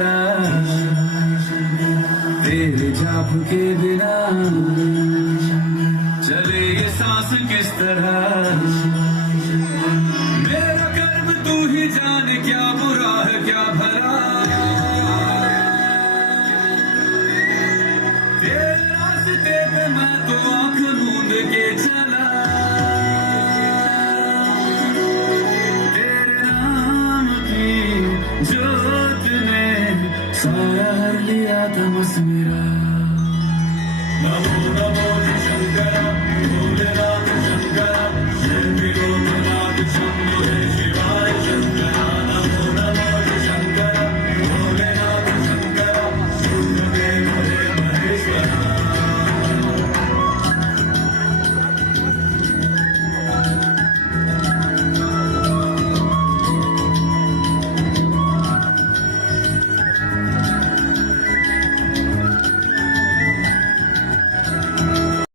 तरह, तेरे जाप के बिना चले ये सांस किस तरह। मेरा कर्म तू ही जाने, क्या बुरा है क्या भला, तेरे रास्ते पे मैं तो आंख मूंद के चला। तेरे नाम की जोत ने सारा हर लिया तमस मेरा। नमो नमो शंकर भोलेनाथ।